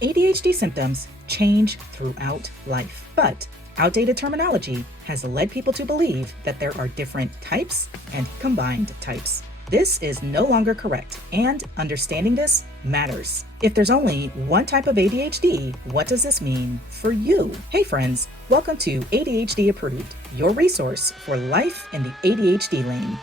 ADHD symptoms change throughout life, but outdated terminology has led people to believe that there are different types and combined types. This is no longer correct, and understanding this matters. If there's only one type of ADHD, what does this mean for you? Hey friends, welcome to ADHD Approved, your resource for life in the ADHD lane.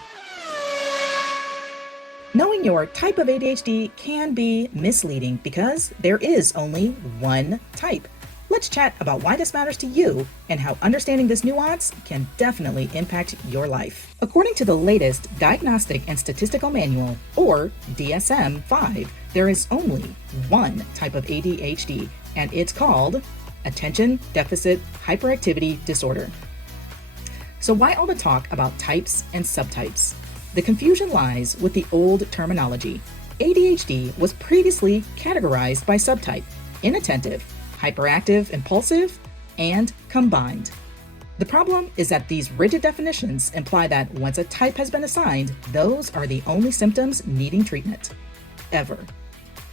Knowing your type of ADHD can be misleading because there is only one type. Let's chat about why this matters to you and how understanding this nuance can definitely impact your life. According to the latest Diagnostic and Statistical Manual, or DSM-5, there is only one type of ADHD, and it's called Attention Deficit Hyperactivity Disorder. So why all the talk about types and subtypes? The confusion lies with the old terminology. ADHD was previously categorized by subtype: inattentive, hyperactive, impulsive, and combined. The problem is that these rigid definitions imply that once a type has been assigned, those are the only symptoms needing treatment, ever.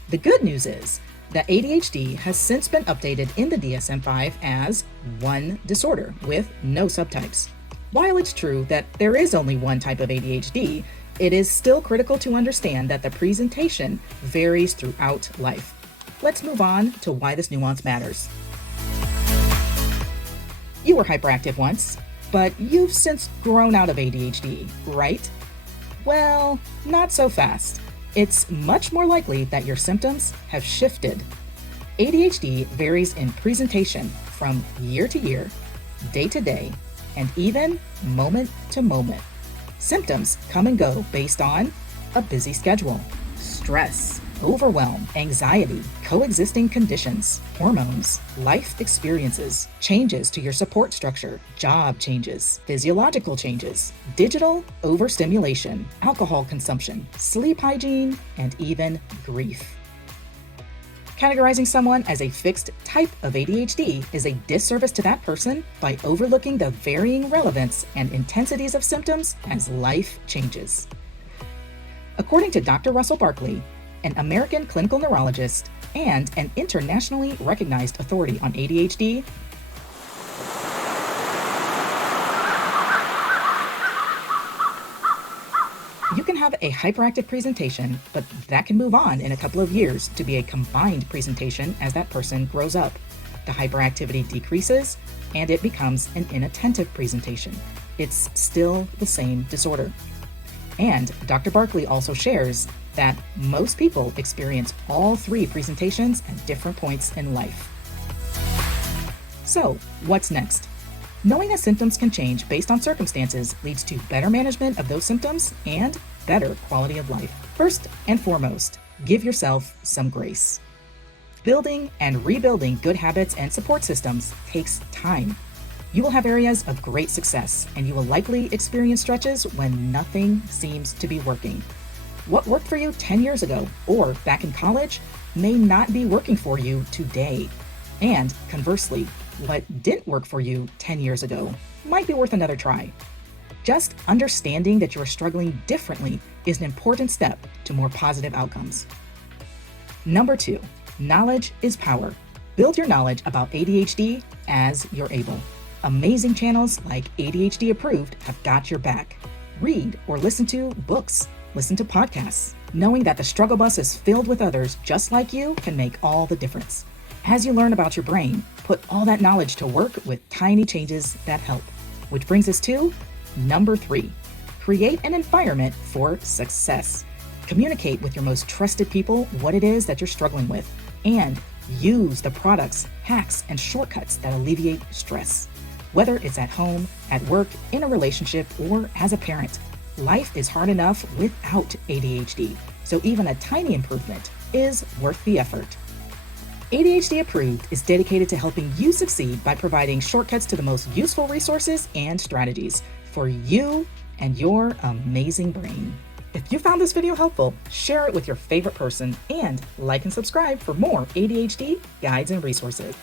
The good news is that ADHD has since been updated in the DSM-5 as one disorder with no subtypes. While it's true that there is only one type of ADHD, it is still critical to understand that the presentation varies throughout life. Let's move on to why this nuance matters. You were hyperactive once, but you've since grown out of ADHD, right? Well, not so fast. It's much more likely that your symptoms have shifted. ADHD varies in presentation from year to year, day to day, and even moment to moment. Symptoms come and go based on a busy schedule, stress, overwhelm, anxiety, coexisting conditions, hormones, life experiences, changes to your support structure, job changes, physiological changes, digital overstimulation, alcohol consumption, sleep hygiene, and even grief. Categorizing someone as a fixed type of ADHD is a disservice to that person by overlooking the varying relevance and intensities of symptoms as life changes. According to Dr. Russell Barkley, an American clinical neurologist and an internationally recognized authority on ADHD, you can have a hyperactive presentation, but that can move on in a couple of years to be a combined presentation as that person grows up. The hyperactivity decreases and it becomes an inattentive presentation. It's still the same disorder. And Dr. Barkley also shares that most people experience all three presentations at different points in life. So, what's next? Knowing that symptoms can change based on circumstances leads to better management of those symptoms and better quality of life. First and foremost, give yourself some grace. Building and rebuilding good habits and support systems takes time. You will have areas of great success, and you will likely experience stretches when nothing seems to be working. What worked for you 10 years ago or back in college may not be working for you today. And conversely, what didn't work for you 10 years ago might be worth another try. Just understanding that you are struggling differently is an important step to more positive outcomes. Number 2, knowledge is power. Build your knowledge about ADHD as you're able. Amazing channels like ADHD Approved have got your back. Read or listen to books, listen to podcasts. Knowing that the struggle bus is filled with others just like you can make all the difference. As you learn about your brain, put all that knowledge to work with tiny changes that help. Which brings us to number 3, create an environment for success. Communicate with your most trusted people what it is that you're struggling with, and use the products, hacks, and shortcuts that alleviate stress. Whether it's at home, at work, in a relationship, or as a parent, life is hard enough without ADHD, so even a tiny improvement is worth the effort. ADHD Approved is dedicated to helping you succeed by providing shortcuts to the most useful resources and strategies for you and your amazing brain. If you found this video helpful, share it with your favorite person and like and subscribe for more ADHD guides and resources.